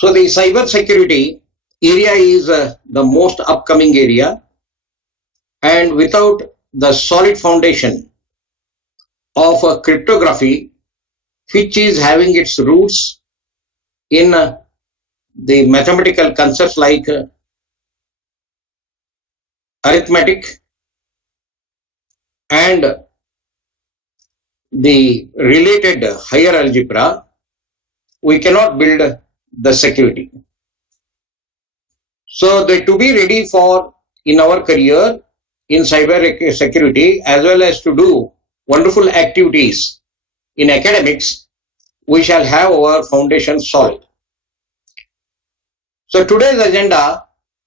So the cyber security area is the most upcoming area, and without the solid foundation of cryptography, which is having its roots in the mathematical concepts like arithmetic and the related higher algebra, we cannot build the security. So to be ready for in our career in cyber security, as well as to do wonderful activities in academics, we shall have our foundation solid. So today's agenda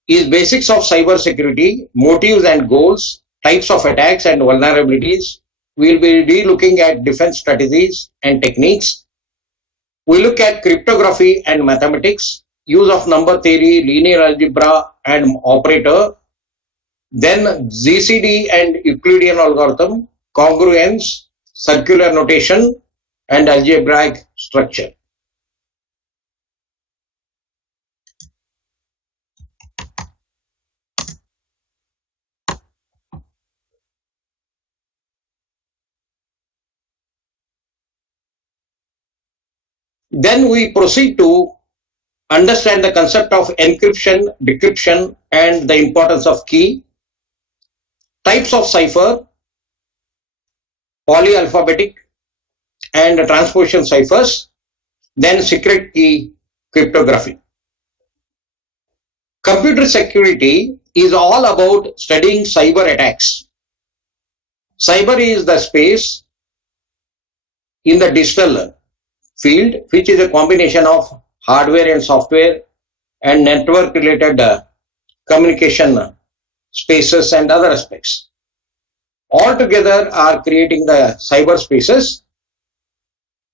is basics of cyber security, motives and goals, types of attacks and vulnerabilities. We will be looking at defense strategies and techniques. We look at cryptography and mathematics, use of number theory, linear algebra and operator, then GCD and Euclidean algorithm, congruence, circular notation and algebraic structure. Then we proceed to understand the concept of encryption, decryption and the importance of key, types of cipher, polyalphabetic and transposition ciphers, then secret key cryptography. Computer security is all about studying cyber attacks. Cyber is the space in the digital field, which is a combination of hardware and software and network related communication spaces and other aspects. All together are creating the cyber spaces.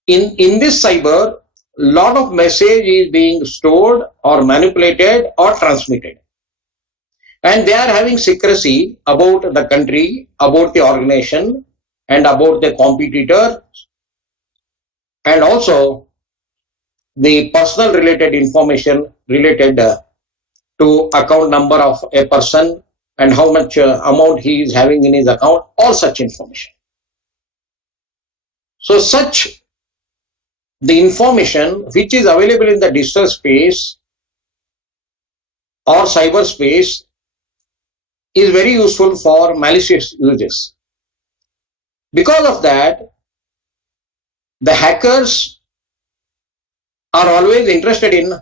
In this cyber, lot of message is being stored or manipulated or transmitted. And they are having secrecy about the country, about the organization and about the competitor, and also the personal related information related to account number of a person and how much amount he is having in his account, all such information. So such the information which is available in the digital space or cyber space is very useful for malicious uses. Because of that, the hackers are always interested in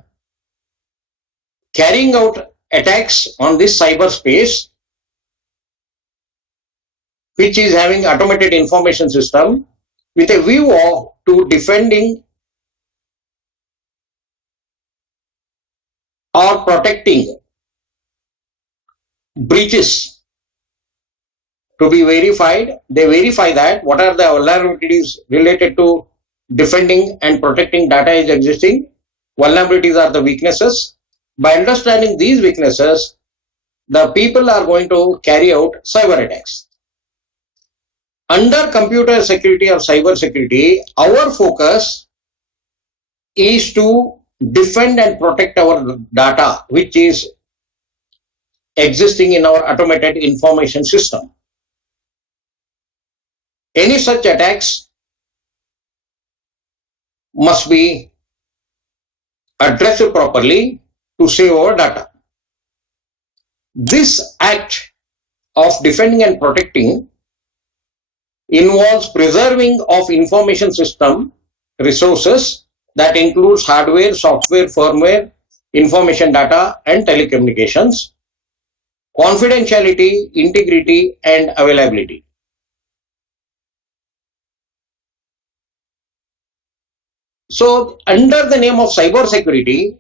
carrying out attacks on this cyber space, which is having automated information system, with a view of to defending or protecting breaches to be verified. They verify that what are the vulnerabilities related to defending and protecting data is existing. Vulnerabilities are the weaknesses. By understanding these weaknesses, the people are going to carry out cyber attacks. Under computer security or cyber security, our focus is to defend and protect our data, which is existing in our automated information system. Any such attacks must be addressed properly to save our data. This act of defending and protecting involves preserving of information system resources that includes hardware, software, firmware, information data and telecommunications, confidentiality, integrity and availability. So under the name of cyber security,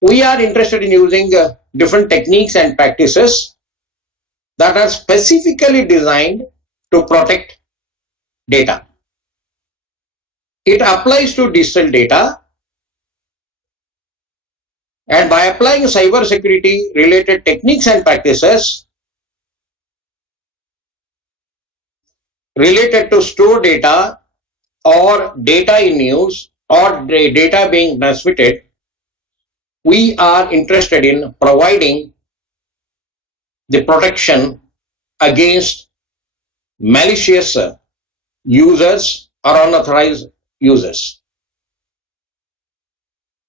we are interested in using different techniques and practices that are specifically designed to protect data. It applies to digital data, and by applying cyber security related techniques and practices related to store data or data in use or the data being transmitted, we are interested in providing the protection against malicious users or unauthorized users.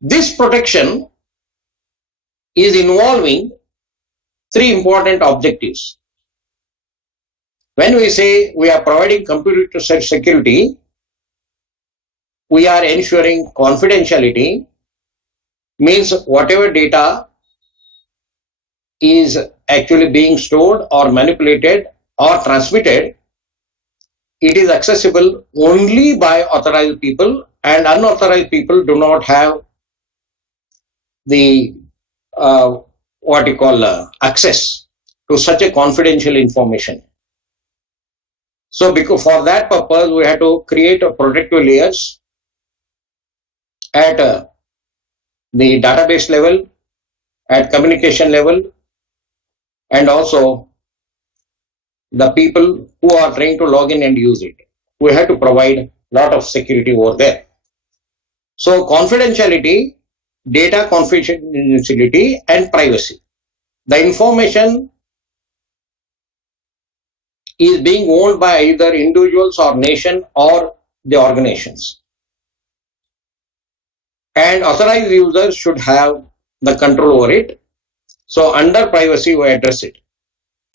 This protection is involving three important objectives. When we say we are providing computer security, we are ensuring confidentiality, means whatever data is actually being stored or manipulated or transmitted, it is accessible only by authorized people, and unauthorized people do not have the access to such a confidential information. So because for that purpose, we have to create a protective layers at the database level, at communication level, and also the people who are trying to log in and use it. We have to provide a lot of security over there. So confidentiality, data confidentiality, and privacy. The information is being owned by either individuals or nation or the organizations. And authorized users should have the control over it. So under privacy, we address it.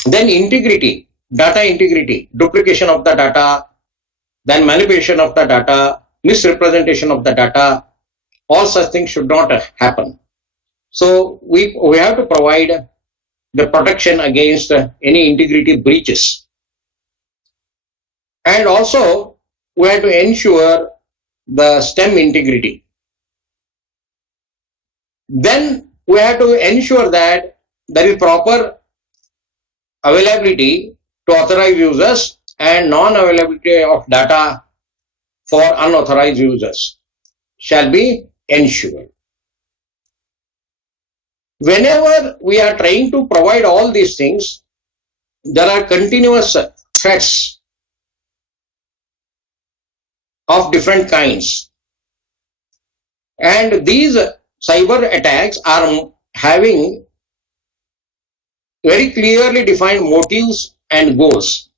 Then integrity, data integrity, duplication of the data, then manipulation of the data, misrepresentation of the data, all such things should not happen. So we have to provide the protection against any integrity breaches. And also we have to ensure the stem integrity. Then we have to ensure that there is proper availability to authorized users and non-availability of data for unauthorized users shall be ensured. Whenever we are trying to provide all these things, there are continuous threats of different kinds, and these cyber attacks are having very clearly defined motives and goals.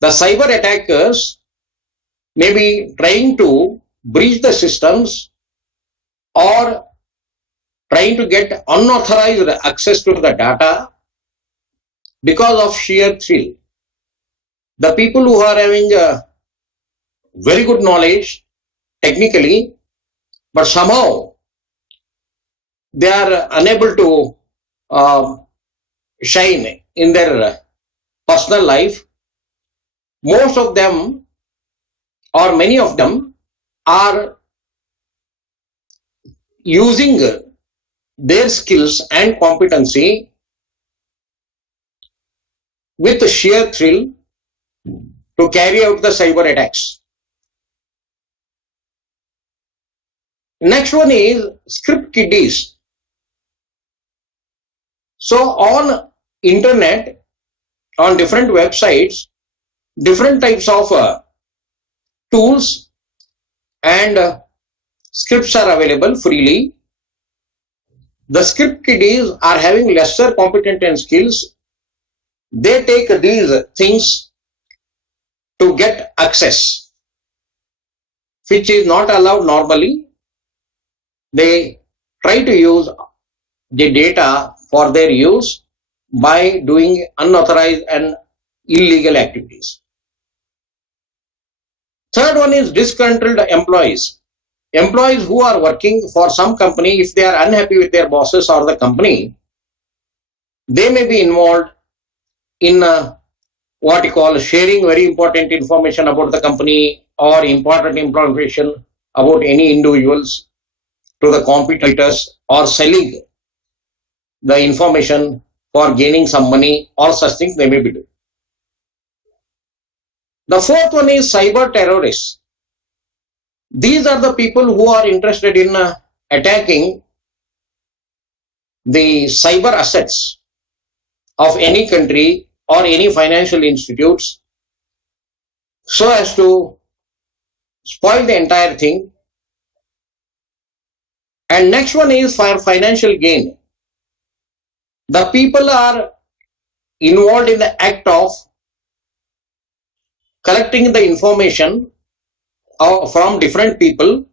The cyber attackers may be trying to breach the systems or trying to get unauthorized access to the data because of sheer thrill. The people who are having a very good knowledge technically, but somehow they are unable to shine in their personal life. Most of them or many of them are using their skills and competency with sheer thrill to carry out the cyber attacks. Next one is script kiddies. So on internet, on different websites, different types of tools and scripts are available freely. The script kiddies are having lesser competent and skills. They take these things to get access, which is not allowed normally. They try to use the data for their use by doing unauthorized and illegal activities. Third one is disgruntled employees. Employees who are working for some company, if they are unhappy with their bosses or the company, they may be involved in what you call sharing very important information about the company or important information about any individuals to the competitors, or selling the information for gaining some money, or such things they may be doing. The fourth one is cyber terrorists. These are the people who are interested in attacking the cyber assets of any country or any financial institutes so as to spoil the entire thing And next one is for financial gain. The people are involved in the act of collecting the information from different people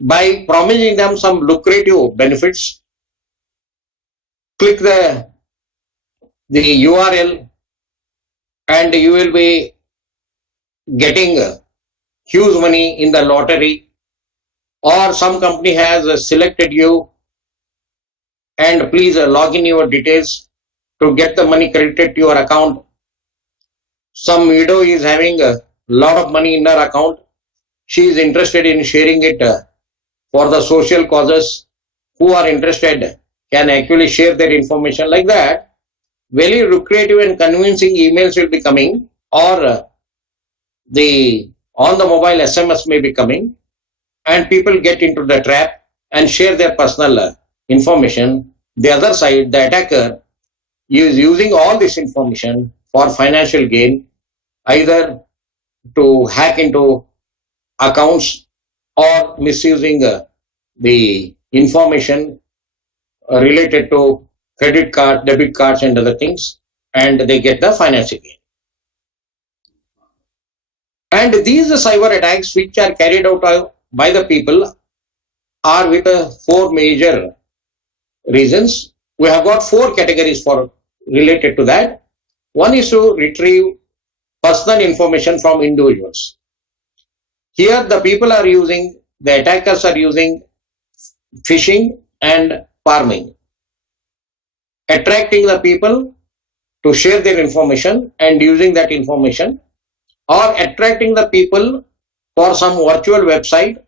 by promising them some lucrative benefits. Click the URL and you will be getting huge money in the lottery, or some company has selected you and please log in your details to get the money credited to your account. Some widow is having a lot of money in her account. She is interested in sharing it for the social causes. Who are interested can actually share their information like that. Very lucrative and convincing emails will be coming, or on the mobile SMS may be coming, and people get into the trap and share their personal information. The other side, the attacker, is using all this information for financial gain, either to hack into accounts or misusing the information related to credit card, debit cards and other things, and they get the financial gain. And these cyber attacks which are carried out by the people are with 4 major reasons. We have got 4 categories for related to that. One is to retrieve personal information from individuals. Here the people are using, the attackers are using phishing and farming, attracting the people to share their information and using that information, or attracting the people for some virtual website,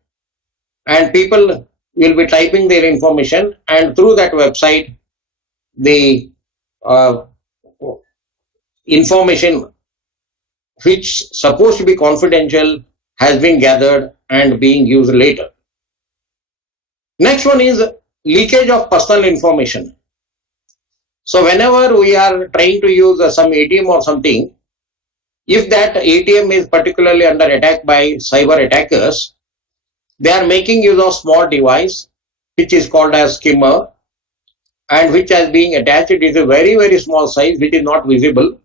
and people will be typing their information, and through that website the information which supposed to be confidential has been gathered and being used later. Next one is leakage of personal information. So whenever we are trying to use some ATM or something, if that ATM is particularly under attack by cyber attackers, they are making use of small device which is called as skimmer, and which has been attached. It is a very, very small size which is not visible.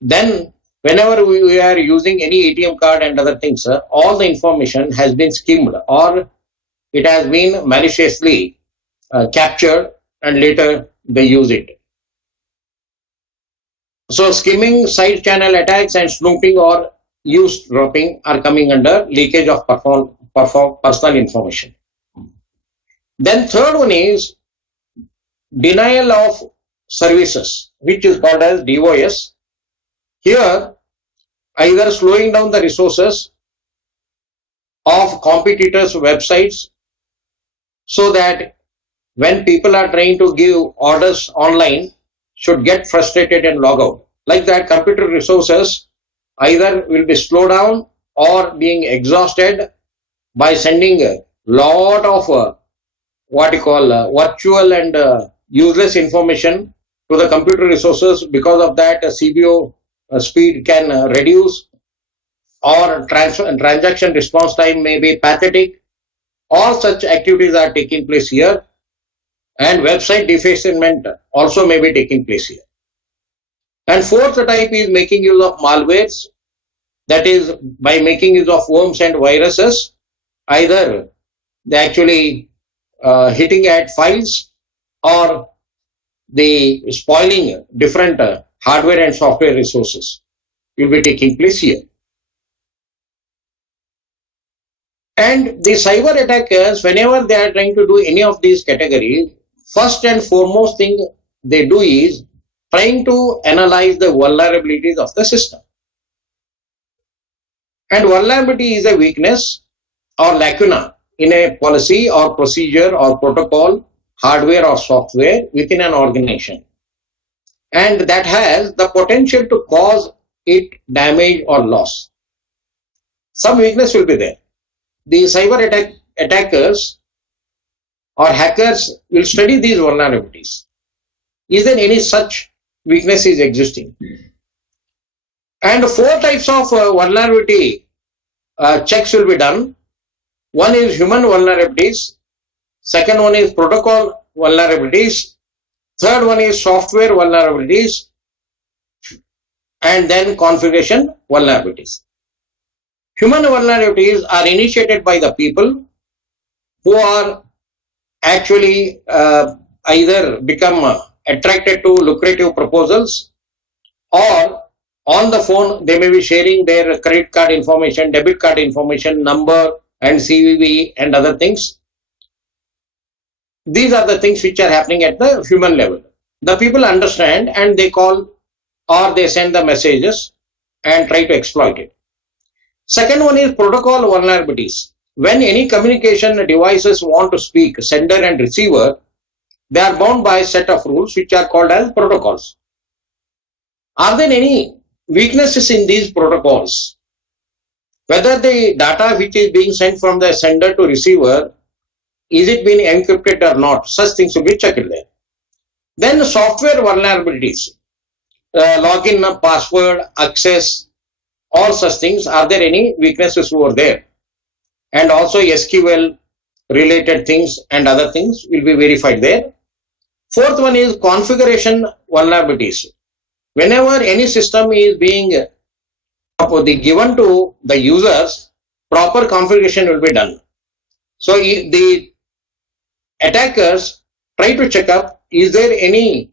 Then whenever we are using any ATM card and other things, all the information has been skimmed, or it has been maliciously captured and later they use it. So skimming, side channel attacks and snooping or eavesdropping are coming under leakage of personal information. Then third one is denial of services, which is called as DOS. Here, either slowing down the resources of competitors' websites so that when people are trying to give orders online, should get frustrated and log out. Like that, computer resources either will be slowed down or being exhausted by sending a lot of virtual and useless information to the computer resources. Because of that, CBO speed can reduce, or transaction response time may be pathetic. All such activities are taking place here, and website defacement also may be taking place here. And fourth type is making use of malwares, that is by making use of worms and viruses. Either they actually hitting at files, or the spoiling different hardware and software resources will be taking place here. And the cyber attackers, whenever they are trying to do any of these categories, first and foremost thing they do is trying to analyze the vulnerabilities of the system. And vulnerability is a weakness or lacuna in a policy or procedure or protocol, hardware or software within an organization, and that has the potential to cause it damage or loss. Some weakness will be there. The cyber attackers or hackers will study these vulnerabilities. Is there any such weakness is existing? And 4 types of vulnerability checks will be done. One is human vulnerabilities, second one is protocol vulnerabilities, third one is software vulnerabilities, and then configuration vulnerabilities. Human vulnerabilities are initiated by the people who are actually either become attracted to lucrative proposals, or on the phone they may be sharing their credit card information, debit card information, number and CVV and other things. These are the things which are happening at the human level. The people understand and they call or they send the messages and try to exploit it. Second one is protocol vulnerabilities. When any communication devices want to speak, sender and receiver, they are bound by a set of rules which are called as protocols. Are there any weaknesses in these protocols? Whether the data which is being sent from the sender to receiver, is it being encrypted or not? Such things will be checked there. Then the software vulnerabilities, login, password, access, all such things. Are there any weaknesses over there? And also SQL related things and other things will be verified there. Fourth one is configuration vulnerabilities. Whenever any system is being given to the users, proper configuration will be done. So the attackers try to check up, is there any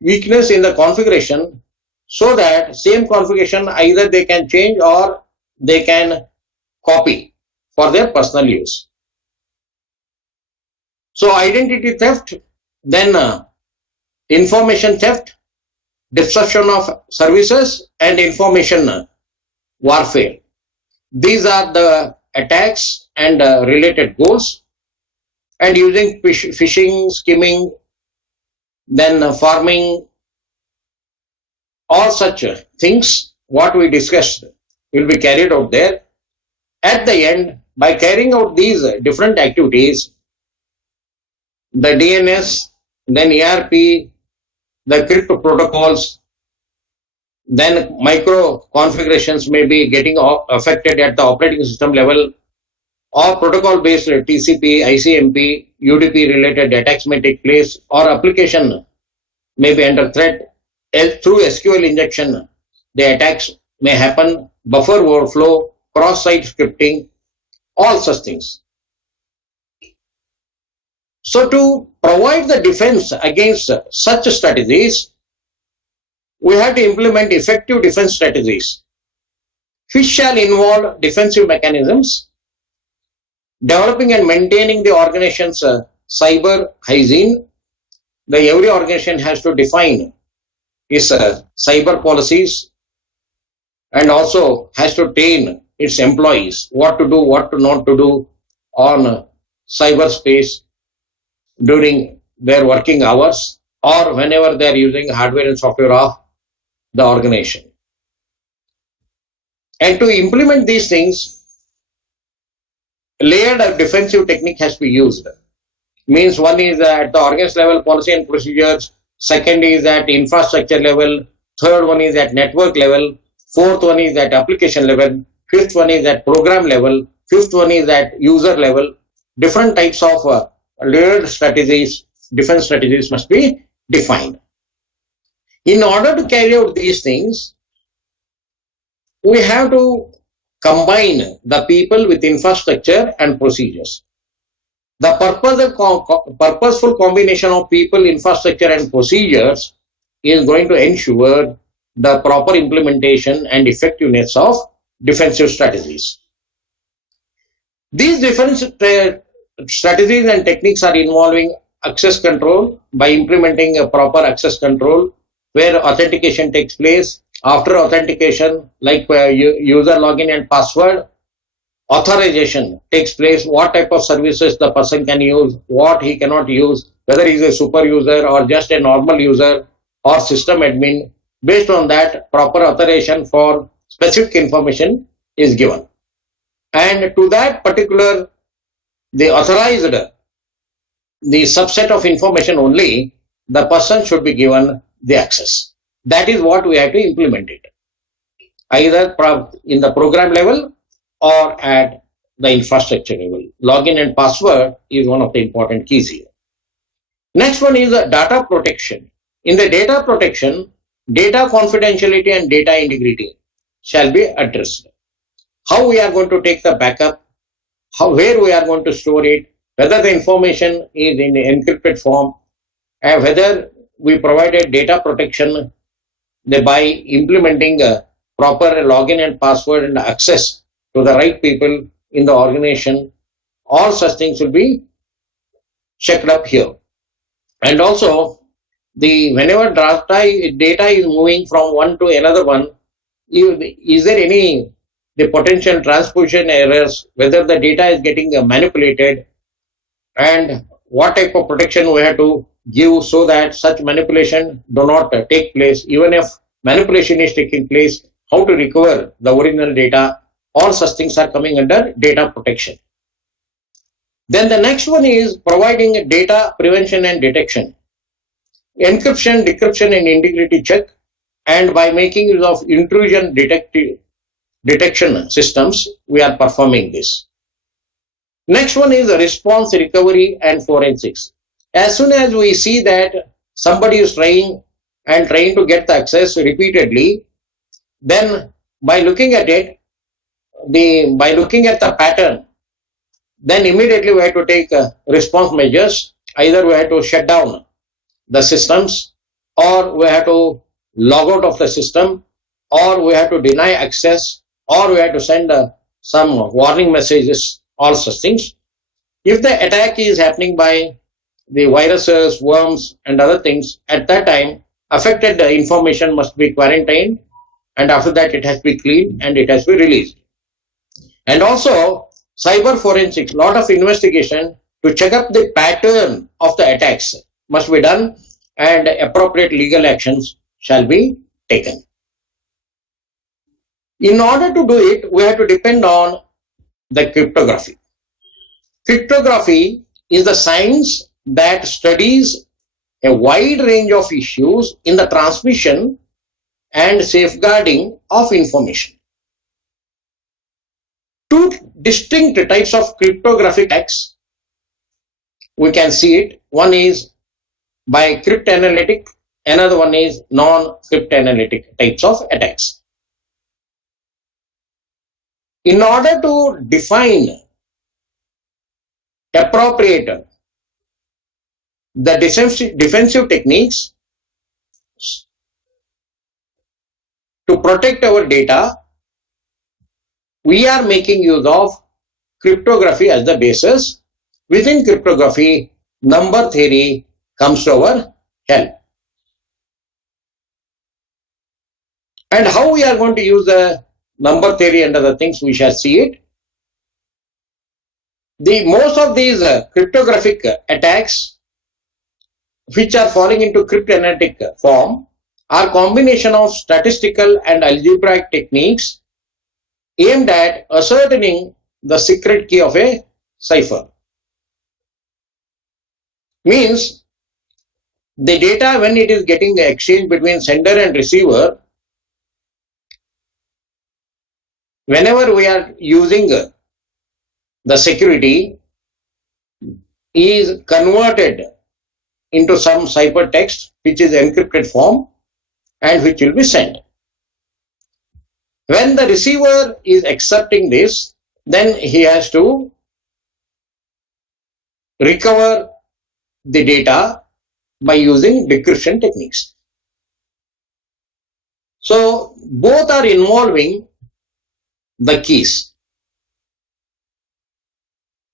weakness in the configuration, so that same configuration either they can change or they can copy for their personal use. So identity theft, then information theft, disruption of services and information warfare. These are the attacks and related goals. And using phishing, skimming, then farming, all such things what we discussed will be carried out there. At the end, by carrying out these different activities, the DNS, then ERP, the crypto protocols, then micro configurations may be getting affected at the operating system level, or protocol based TCP, ICMP, UDP related attacks may take place, or application may be under threat. Through SQL injection, the attacks may happen, buffer overflow, cross-site scripting, all such things. So to provide the defense against such strategies, we have to implement effective defense strategies, which shall involve defensive mechanisms, developing and maintaining the organization's cyber hygiene. Every organization has to define its cyber policies and also has to train its employees what to do, what to not to do on cyberspace during their working hours or whenever they are using hardware and software of the organization. And to implement these things, layered defensive technique has to be used. Means one is at the organization level policy and procedures, second is at infrastructure level, third one is at network level, fourth one is at application level, fifth one is at program level, fifth one is at user level. Different types of layered strategies, defense strategies must be defined. In order to carry out these things, we have to combine the people with infrastructure and procedures. The purposeful combination of people, infrastructure and procedures is going to ensure the proper implementation and effectiveness of defensive strategies. These defense strategies and techniques are involving access control by implementing a proper access control where authentication takes place. After authentication, like user login and password, authorization takes place, what type of services the person can use, what he cannot use, whether he is a super user or just a normal user or system admin. Based on that, proper authorization for specific information is given. And to that particular, the authorized, the subset of information only, the person should be given the access. That is what we have to implement it, either in the program level or at the infrastructure level. Login and password is one of the important keys here. Next one is data protection. In the data protection, data confidentiality and data integrity shall be addressed. How we are going to take the backup, where we are going to store it, whether the information is in encrypted form, and whether we provided data protection by implementing a proper login and password and access to the right people in the organization. All such things will be checked up here. And also, whenever data is moving from one to another one, is there any the potential transposition errors, whether the data is getting manipulated, and what type of protection we have to give so that such manipulation do not take place. Even if manipulation is taking place, how to recover the original data, all such things are coming under data protection. Then the next one is providing data prevention and detection. Encryption, decryption and integrity check, and by making use of intrusion detection systems, we are performing this. Next one is response recovery and forensics. As soon as we see that somebody is trying to get the access repeatedly, then by looking at it, by looking at the pattern, then immediately we have to take response measures. Either we have to shut down the systems, or we have to log out of the system, or we have to deny access, or we have to send some warning messages, all such things. If the attack is happening by the viruses, worms and other things, at that time affected information must be quarantined, and after that it has to be cleaned and it has to be released. And also cyber forensics, lot of investigation to check up the pattern of the attacks must be done, and appropriate legal actions shall be taken. In order to do it, we have to depend on the cryptography. Cryptography is the science that studies a wide range of issues in the transmission and safeguarding of information. Two distinct types of cryptographic attacks, we can see it. One is by cryptanalytic, another one is non-cryptanalytic types of attacks. In order to define appropriate the defensive techniques to protect our data, we are making use of cryptography as the basis. Within cryptography, number theory comes to our help. And how we are going to use the number theory and other things, we shall see it. Most of these cryptographic attacks which are falling into cryptanalytic form are combination of statistical and algebraic techniques aimed at ascertaining the secret key of a cipher. Means the data, when it is getting exchanged between sender and receiver, whenever we are using the security, is converted into some ciphertext which is encrypted form and which will be sent. When the receiver is accepting this, then he has to recover the data by using decryption techniques. So both are involving the keys.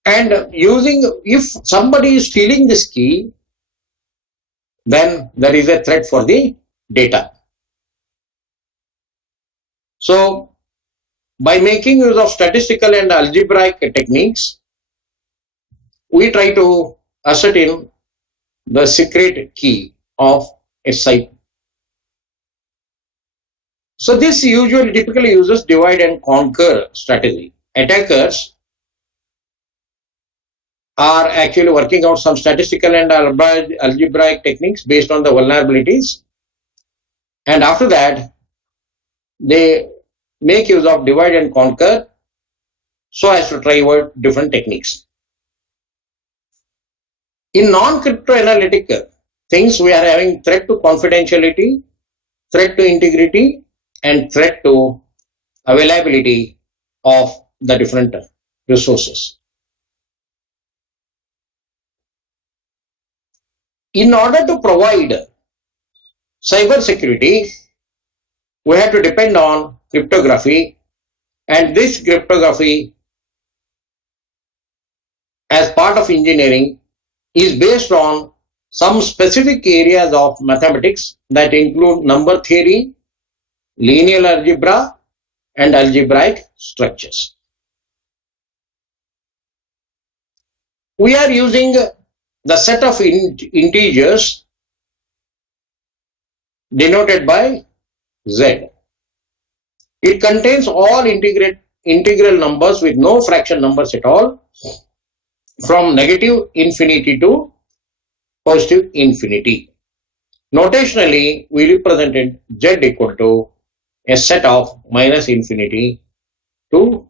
And if somebody is stealing this key, then there is a threat for the data. So by making use of statistical and algebraic techniques, we try to ascertain the secret key of a cipher. So this typically uses divide and conquer strategy. Attackers are actually working out some statistical and algebraic techniques based on the vulnerabilities, and after that they make use of divide and conquer so as to try out different techniques. In non-crypto-analytic things, we are having threat to confidentiality, threat to integrity, and threat to availability of the different resources. In order to provide cyber security, we have to depend on cryptography, and this cryptography as part of engineering is based on some specific areas of mathematics that include number theory, linear algebra, and algebraic structures. We are using the set of integers denoted by Z. It contains all integral numbers with no fraction numbers at all, from negative infinity to positive infinity. Notationally, we represented Z equal to a set of minus infinity to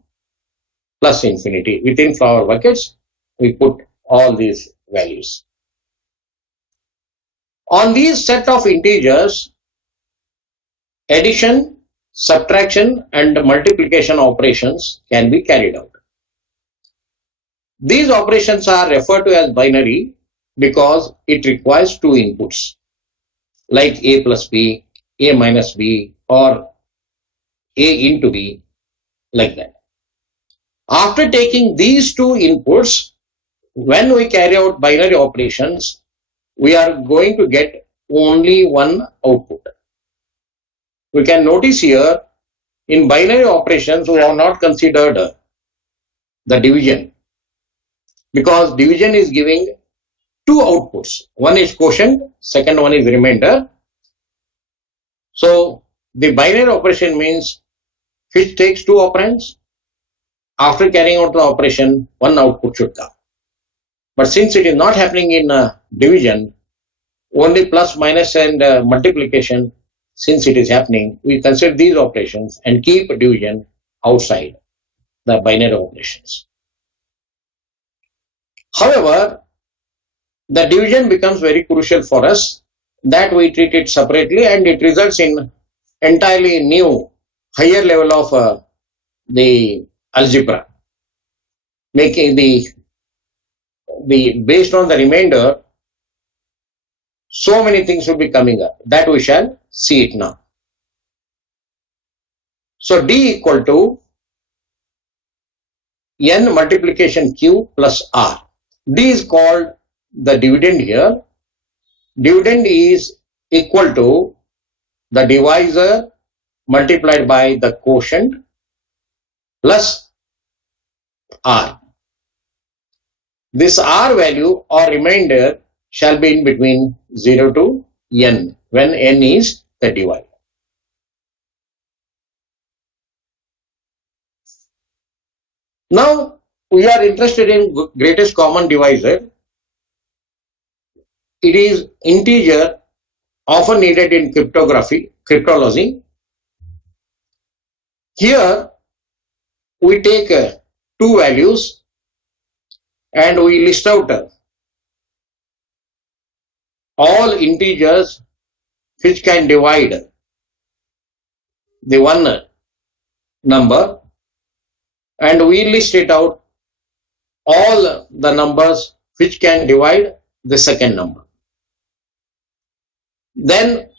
plus infinity. Within flower buckets, we put all these values. On these set of integers, addition, subtraction, and multiplication operations can be carried out. These operations are referred to as binary because it requires two inputs, like a plus b, a minus b, or a into b, like that. After taking these two inputs, when we carry out binary operations, we are going to get only one output. We can notice here, in binary operations, we have not considered the division, because division is giving two outputs. One is quotient, second one is remainder. So the binary operation means which takes two operands. After carrying out the operation, one output should come. But since it is not happening in division, only plus, minus, and multiplication, since it is happening, we consider these operations and keep division outside the binary operations. However, the division becomes very crucial for us, that we treat it separately, and it results in entirely new, higher level of the algebra, making the based on the remainder, so many things will be coming up. That we shall see it now. So D equal to N multiplication Q plus R. D is called the dividend here. Dividend is equal to the divisor multiplied by the quotient plus R. This R value or remainder shall be in between 0 to N, when N is the divisor. Now we are interested in greatest common divisor. It is integer, often needed in cryptology. Here we take two values and we list out all integers which can divide the one number, and we list it out all the numbers which can divide the second number. Then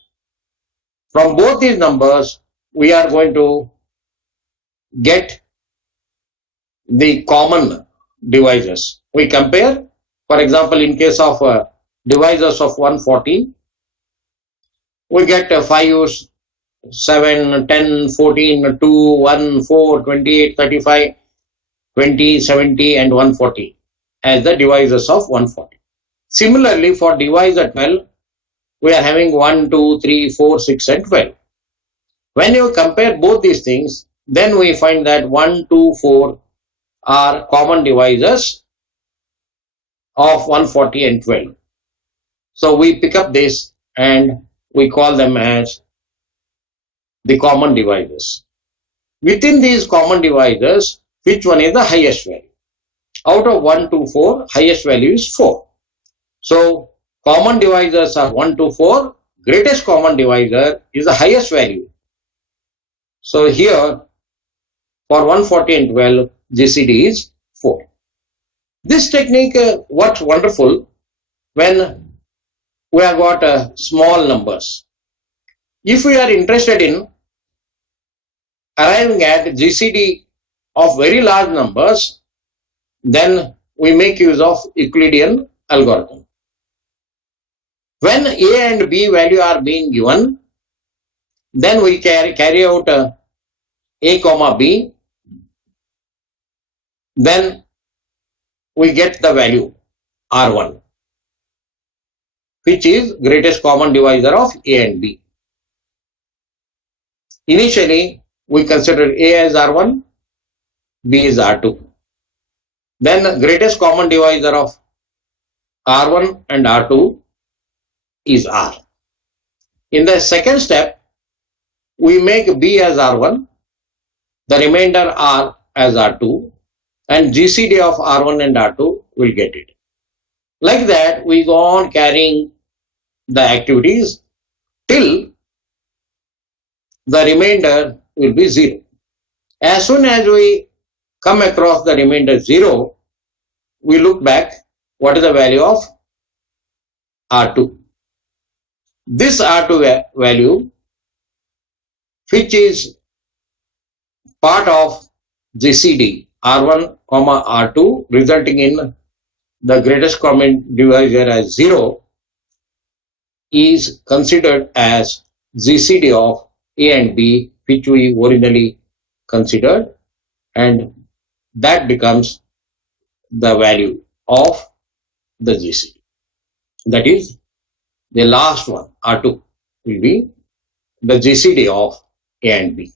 from both these numbers we are going to get the common divisors. We compare, for example, in case of divisors of 140, we get 5, 7, 10, 14, 2, 1, 4, 28, 35, 20, 70 and 140 as the divisors of 140. Similarly, for divisor 12, we are having 1, 2, 3, 4, 6 and 12. When you compare both these things, then we find that 1, 2, 4 are common divisors of 140 and 12. So we pick up this and we call them as the common divisors. Within these common divisors, which one is the highest value. Out of 1 to 4, highest value is 4. So common divisors are 1 to 4. Greatest common divisor is the highest value. So here for 140 and 12, GCD is 4. This technique works wonderful when we have got small numbers. If we are interested in arriving at GCD of very large numbers, then we make use of Euclidean algorithm. When A and B value are being given, then we carry out A comma B, then we get the value R1, which is greatest common divisor of A and B. Initially, we consider A as R1, B is R2. Then the greatest common divisor of R1 and R2 is R. In the second step, we make B as R1, the remainder R as R2, and GCD of R1 and R2 will get it. Like that, we go on carrying the activities till the remainder will be 0. As soon as we come across the remainder 0, we look back what is the value of R2. This R2 value, which is part of GCD R1, R2, resulting in the greatest common divisor as 0, is considered as GCD of A and B, which we originally considered, and that becomes the value of the GCD. That is, the last one, R2, will be the GCD of A and B.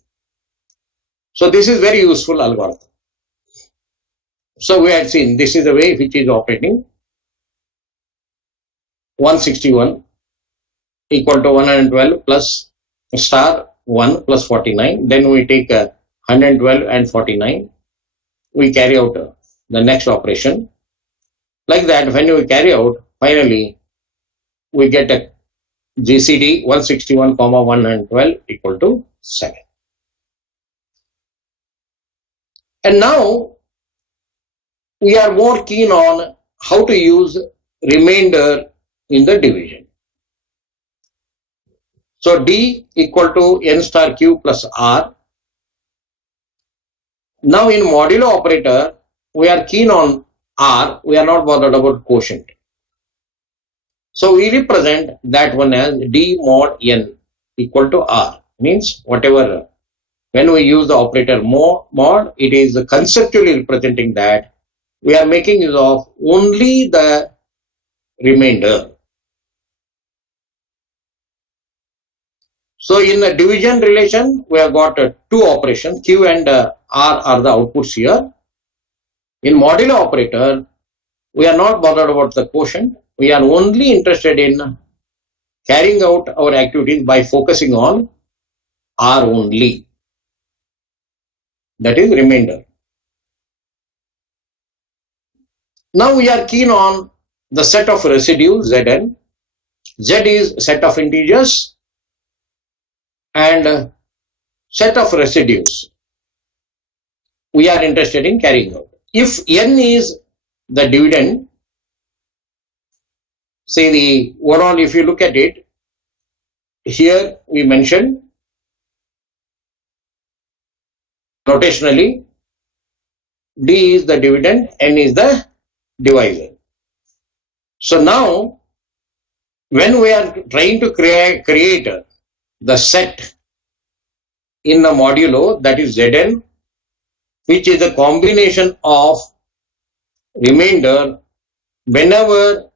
So this is very useful algorithm. So we had seen this is the way which is operating. 161 equal to 112 plus star 1 plus 49. Then we take 112 and 49. We carry out the next operation. Like that, when we carry out, finally we get a GCD 161, 112 equal to 7. And now we are more keen on how to use remainder in the division. So D equal to N star Q plus R. Now in modulo operator, we are keen on R, we are not bothered about quotient. So we represent that one as D mod N equal to R. Means whatever, when we use the operator mod, it is conceptually representing that we are making use of only the remainder. So in the division relation, we have got two operations, Q and R are the outputs here. In modulo operator, we are not bothered about the quotient. We are only interested in carrying out our activities by focusing on R only. That is remainder. Now we are keen on the set of residues Zn. Z is set of integers and set of residues we are interested in carrying out. If N is the dividend, say the overall, if you look at it, here we mentioned notationally D is the dividend, N is the divisor. So now when we are trying to create the set in the modulo, that is Zn, which is a combination of remainder, whenever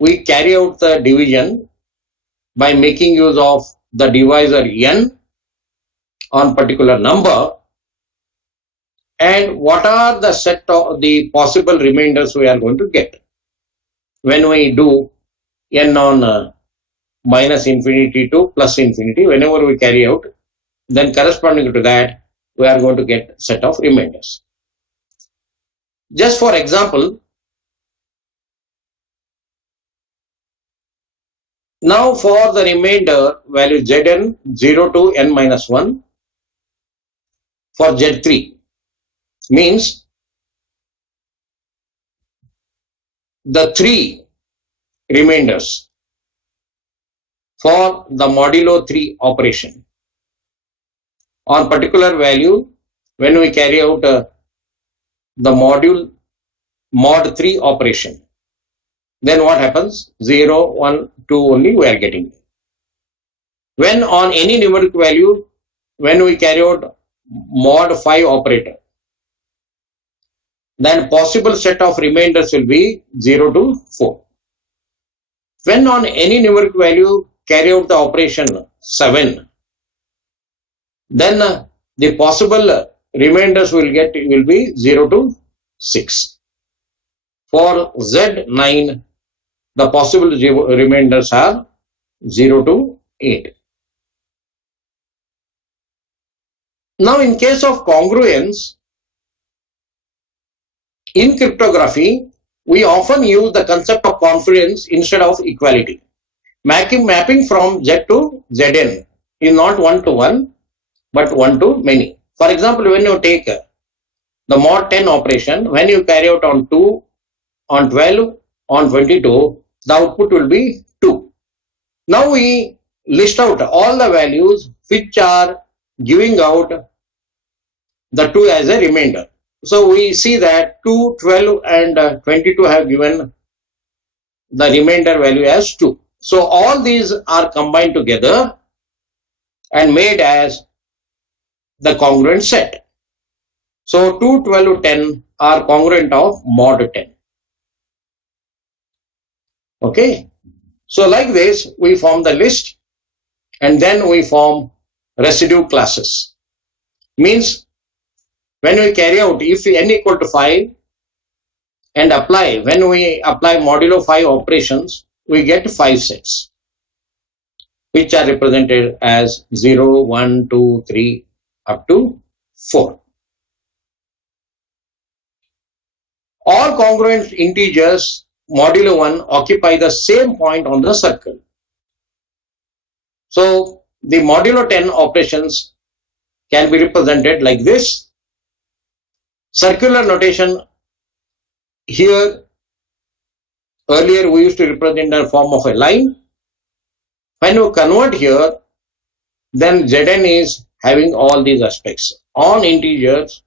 we carry out the division by making use of the divisor N on particular number, and what are the set of the possible remainders we are going to get when we do N on minus infinity to plus infinity. Whenever we carry out, then corresponding to that we are going to get set of remainders. Just for example, now for the remainder value Zn 0 to n minus 1 for Z3 means the 3 remainders for the modulo 3 operation on particular value when we carry out the module mod 3 operation, then what happens? 0, 1, 2 only we are getting. When on any numeric value, when we carry out mod 5 operator, then possible set of remainders will be 0 to 4. When on any numeric value carry out the operation 7, then the possible remainders will be 0 to 6. For Z9, the possible remainders are 0 to 8. Now in case of congruence, in cryptography, we often use the concept of congruence instead of equality. Mapping from Z to Zn is not 1 to 1, but 1 to many. For example, when you take the mod 10 operation, when you carry out on 2, on 12, on 22, the output will be 2. Now we list out all the values which are giving out the 2 as a remainder. So we see that 2, 12 and 22 have given the remainder value as 2. So all these are combined together and made as the congruent set. So 2, 12, 10 are congruent of mod 10. Okay. So like this, we form the list and then we form residue classes. Means when we carry out, if n equal to 5 and apply, when we apply modulo 5 operations, we get 5 sets which are represented as 0, 1, 2, 3 up to 4. All congruent integers modulo 1 occupy the same point on the circle. So the modulo 10 operations can be represented like this. Circular notation here, earlier we used to represent in the form of a line. When you convert here, then Zn is having all these aspects on integers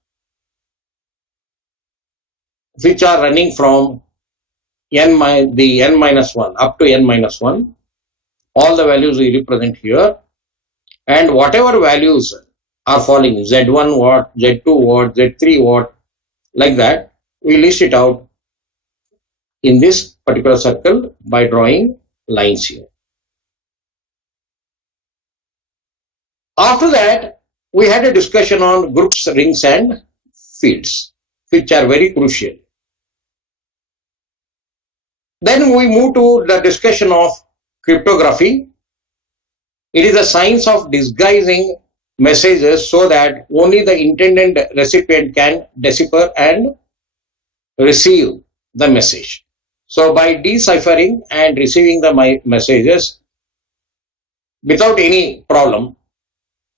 which are running from n minus 1 up to n minus 1. All the values we represent here, and whatever values are falling, Z1 what, Z2 what, Z3 what, like that, we list it out in this particular circle by drawing lines here. After that, we had a discussion on groups, rings and fields, which are very crucial. Then we move to the discussion of cryptography. It is a science of disguising messages so that only the intended recipient can decipher and receive the message. So by deciphering and receiving the messages without any problem,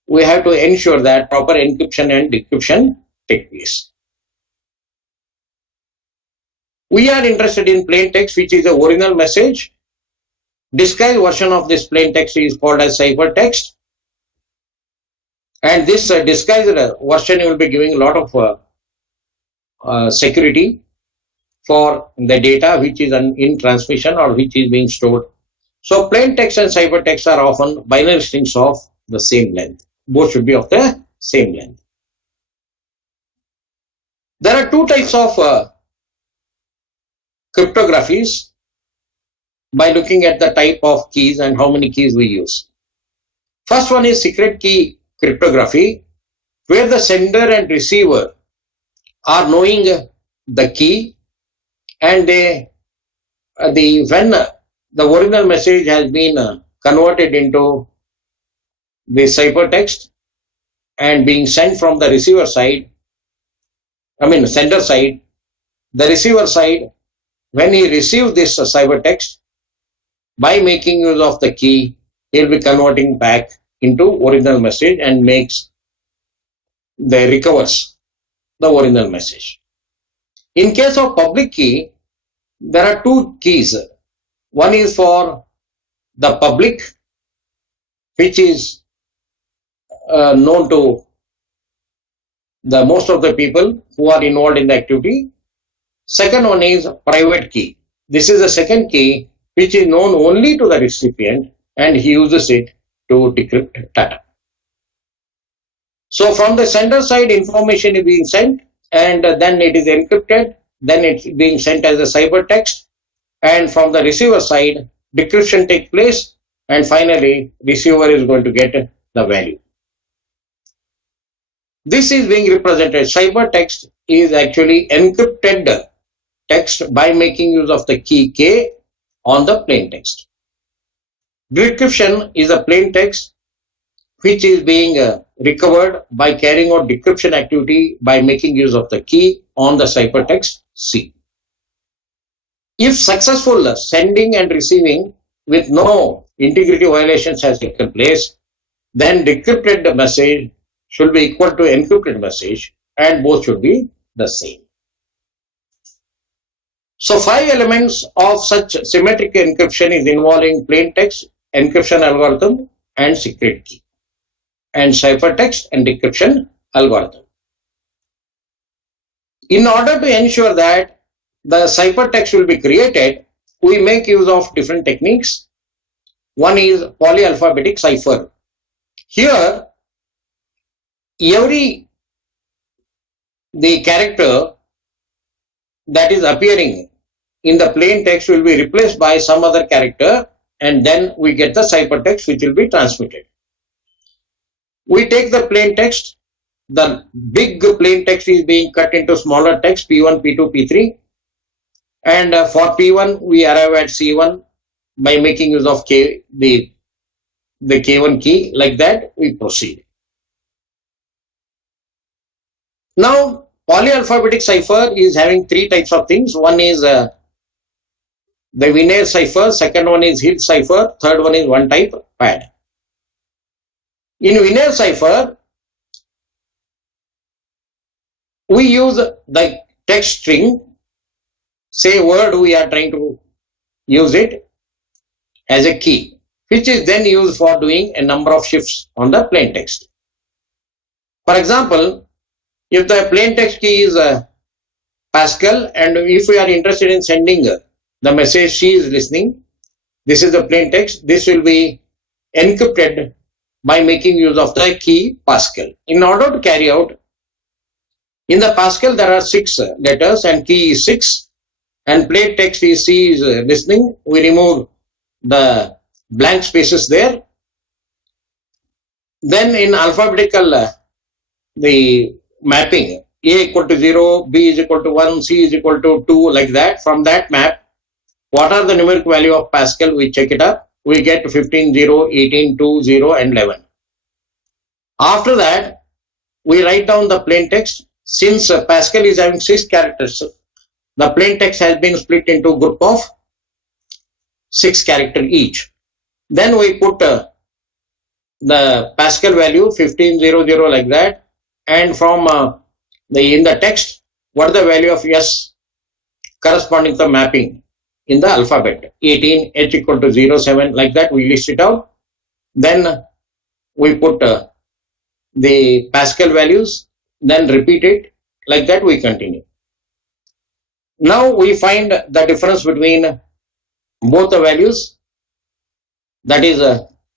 we have to ensure that proper encryption and decryption take place. We are interested in plain text, which is the original message. Disguised version of this plain text is called as cipher text. And this disguised version will be giving a lot of security for the data which is in transmission or which is being stored. So plain text and cipher text are often binary strings of the same length. Both should be of the same length. There are two types of cryptographies by looking at the type of keys and how many keys we use. First one is secret key cryptography, where the sender and receiver are knowing the key, and when the original message has been converted into the cipher text, and being sent from the receiver side, sender side, the receiver side, when he receives this ciphertext, by making use of the key, he'll be converting back into original message and recovers the original message. In case of public key, there are two keys. One is for the public, which is known to the most of the people who are involved in the activity. Second one is private key. This is the second key which is known only to the recipient, and he uses it to decrypt data. So from the sender side, information is being sent, and then it is encrypted, then it's being sent as a ciphertext, and from the receiver side, decryption takes place, and finally receiver is going to get the value. This is being represented. Ciphertext is actually encrypted text by making use of the key K on the plain text. Decryption is a plain text which is being recovered by carrying out decryption activity by making use of the key on the ciphertext C. If successful sending and receiving with no integrity violations has taken place, then decrypted message should be equal to encrypted message, and both should be the same. So 5 elements of such symmetric encryption is involving plain text, encryption algorithm, and secret key, and ciphertext and decryption algorithm. In order to ensure that the ciphertext will be created, we make use of different techniques. One is polyalphabetic cipher. Here, the character that is appearing in the plain text will be replaced by some other character, and then we get the ciphertext which will be transmitted. We take the plain text, the big plain text is being cut into smaller text P1, P2, P3, and for P1 we arrive at C1 by making use of the K1 key. Like that we proceed. Now polyalphabetic cipher is having 3 types of things. One is the Wiener cipher, second one is Hill cipher, third one is one type pad. In Wiener cipher, we use the text string, say word we are trying to use it as a key, which is then used for doing a number of shifts on the plain text. For example, if the plain text key is Pascal, and if we are interested in sending the message she is listening, this is the plain text, this will be encrypted by making use of the key Pascal. In order to carry out, in the Pascal there are 6 letters and key is 6, and plain text is she is listening. We remove the blank spaces there. Then in alphabetical the mapping, A equal to 0, B is equal to 1, C is equal to 2, like that. From that map, what are the numeric value of Pascal? We check it up. We get 15, 0, 18, 2, 0 and 11. After that, we write down the plain text. Since Pascal is having 6 characters, the plain text has been split into a group of 6 characters each. Then we put the Pascal value 15, 0, 0 like that, and from in the text, what is the value of S corresponding to the mapping in the alphabet, 18, H equal to 0, 7, like that we list it out. Then we put the Pascal values, then repeat it, like that we continue. Now we find the difference between both the values, that is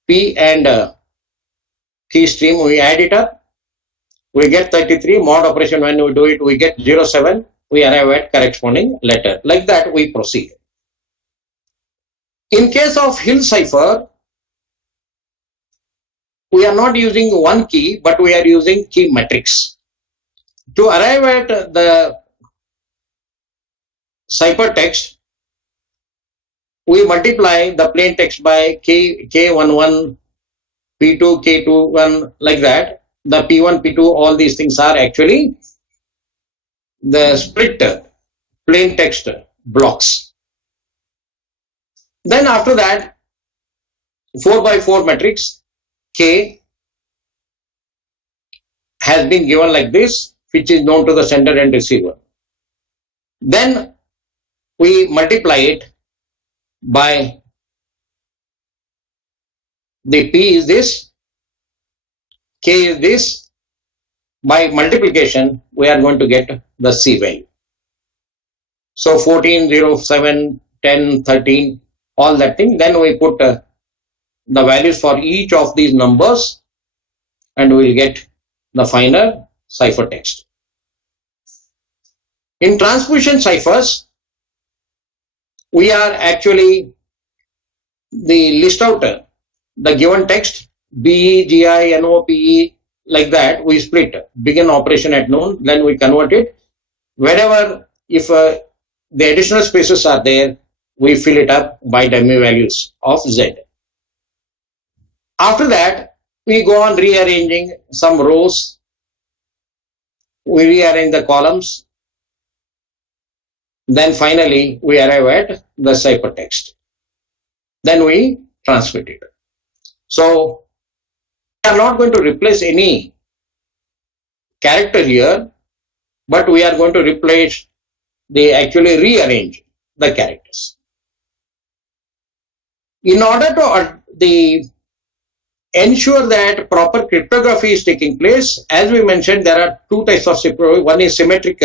P and key stream. We add it up, we get 33. Mod operation, when we do it, we get 07. We arrive at corresponding letter. Like that we proceed. In case of Hill cipher, we are not using one key, but we are using key matrix. To arrive at the ciphertext, we multiply the plain text by K11, P2, K21, like that. the P1, P2, all these things are actually the split plain text blocks. Then after that, 4 by 4 matrix K has been given like this, which is known to the sender and receiver. Then we multiply it by the P is this, K is this. By multiplication, we are going to get the C value. So 14, 0, 7, 10, 13, all that thing. Then we put the values for each of these numbers and we will get the final ciphertext. In transposition ciphers, we are actually the list out the given text B, G, I, N, O, P, E, like that. We split begin operation at noon, then we convert it. Wherever if the additional spaces are there, we fill it up by dummy values of Z. After that, we go on rearranging some rows. We rearrange the columns. Then finally, we arrive at the ciphertext. Then we transmit it. So, we are not going to replace any character here, but we are going to replace actually rearrange the characters. In order to ensure that proper cryptography is taking place, as we mentioned, there are two types of cryptography. One is symmetric